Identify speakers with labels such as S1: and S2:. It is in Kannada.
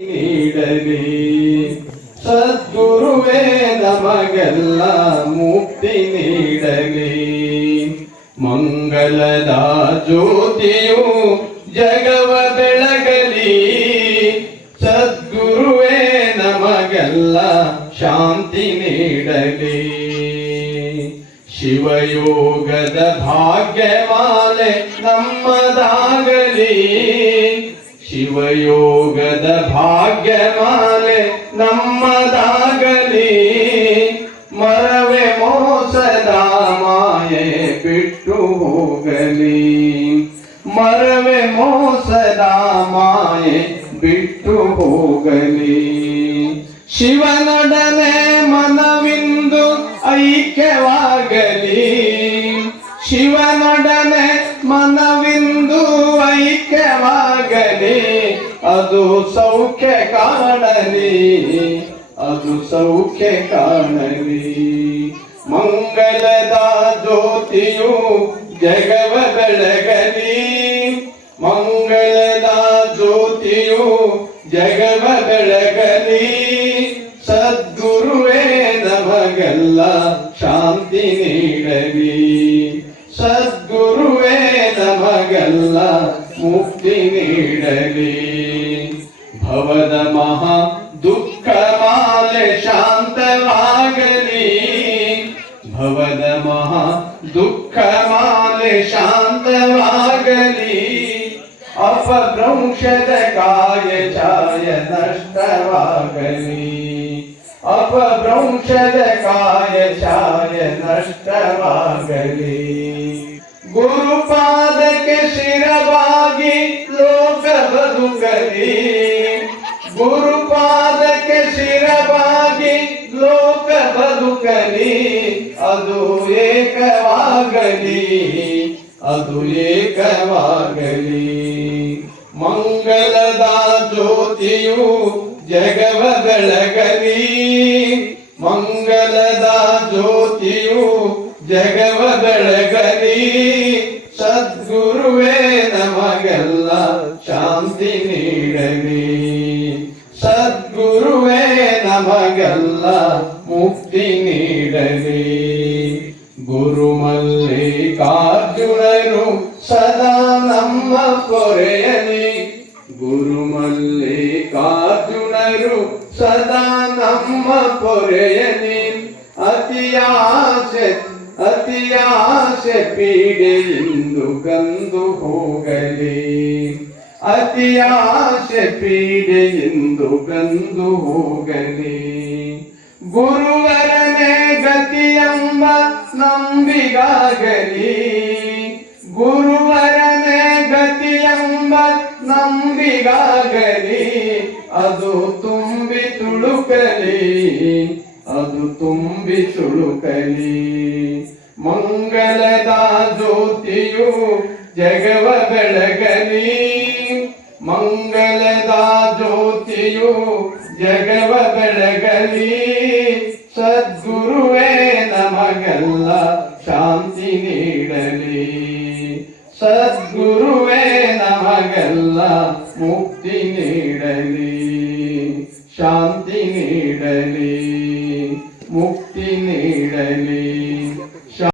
S1: ನೀಡಲಿ. ಸದ್ಗುರುವೇ ನಮಗೆಲ್ಲ ಮುಕ್ತಿ ನೀಡಲಿ. ಮಂಗಲದ ಜ್ಯೋತಿಯು ಜಗವ ಬೆಳಗಲಿ. ಸದ್ಗುರುವೇ ನಮಗೆಲ್ಲ ಶಾಂತಿ ನೀಡಲಿ. ಶಿವಯೋಗದ ಭಾಗ್ಯಮಾಲೆ ನಮ್ಮದಾಗಲಿ. ಶಿವಯೋಗದ ಭಾಗ್ಯಮಾಲೆ ನಮ್ಮದಾಗಲಿ. ಮರವೆ ಮೋಸದ ಮಾಯೆ ಬಿಟ್ಟು ಹೋಗಲಿ. ಮರವೆ ಮೋಸದ ಮಾಯೆ ಬಿಟ್ಟು ಹೋಗಲಿ. ಶಿವನೊಡನೆ ಮನವಿಂದು ಐಕ್ಯವಾಗಲಿ. ಶಿವನೊಡನೆ ಅದು ಸೌಖ್ಯ ಕಾಣಲಿ, ಅದು ಸೌಖ್ಯ ಕಾಣಲಿ. ಮಂಗಲದ ಜ್ಯೋತಿಯು ಜಗವ ಬೆಳಗಲಿ ಮಂಗಳದ ಜ್ಯೋತಿಯು ಜಗವ ಬೆಳಗಲಿ. ಸದ್ಗುರುವೇ ನಮಗೆಲ್ಲ ಶಾಂತಿ ನೀಡಲಿ. ಸದ್ಗುರುವೇ ನಮಗೆಲ್ಲ ಮುಕ್ತಿ ನೀಡಲಿ ಭವದ ಮಹಾ ದುಃಖ ಮಾಲೆ ಶಾಂತವಾಗಲಿ ಭವದ ಮಹಾ ದುಃಖ ಮಾಲೆ ಶಾಂತವಾಗಲಿ ಅಪಭ್ರಂಶದ ಕಾಯ ಛಾಯ ನಷ್ಟವಾಗಲಿ ಅಪಭ್ರಂಶದ ಕಾಯ ಛಾಯ ಶಿರವಾಗಿ ಲೋಕ ಬದುಕಲಿ ಗುರುಪಾದಕ್ಕೆ ಶಿರವಾಗಿ ಲೋಕ ಬದುಕಲಿ ಅದು ಏಕವಾಗಲಿ ಅದು ಏಕವಾಗಲಿ ಮಂಗಲದ ಜ್ಯೋತಿಯು ಜಗವ ಬೆಳಗಲಿ, ಮಂಗಲದ ಜ್ಯೋತಿಯು ಜಗವ ಬೆಳಗಲಿ. ನಮಗೆಲ್ಲ ಮುಕ್ತಿ ನೀಡಲಿ ಗುರು ಮಲ್ಲಿಕಾರ್ಜುನರು ಸದಾ ನಮ್ಮ ಪೊರೆಯಲಿ ಗುರು ಮಲ್ಲಿಕಾರ್ಜುನರು ಸದಾ ನಮ್ಮ ಪೊರೆಯಲಿ ಅತಿಯಾಸೆ ಅತಿಯಾಸೆ ಪೀಡೆಯಿಂದ ಕಂದು ಹೋಗಲಿ ಅತಿಯಾಸೆ ಪೀಡೆಯಿಂದ ಕಂದು ಹೋಗಲಿ ಗುರುವರನೇ ಗತಿಯಂಬ ನಂಬಿಗಾಗಲಿ. ಗುರುವರನೇ ಗತಿಯಂಬ ನಂಬಿಗಾಗಲಿ. ಅದು ತುಂಬಿ ತುಳುಕಲಿ. ಅದು ತುಂಬಿ ತುಳುಕಲಿ. ಮಂಗಲದ ಜ್ಯೋತಿಯು ಜಗವ ಬೆಳಗಲಿ. ಮಂಗಳದ ಜ್ಯೋತಿಯು ಜಗವ ಬೆಳಗಲಿ. ಸದ್ಗುರುವೇ ನಮಗೆಲ್ಲ ಶಾಂತಿ ನೀಡಲಿ. ಸದ್ಗುರುವೇ ನಮಗೆಲ್ಲ ಮುಕ್ತಿ ನೀಡಲಿ. ಶಾಂತಿ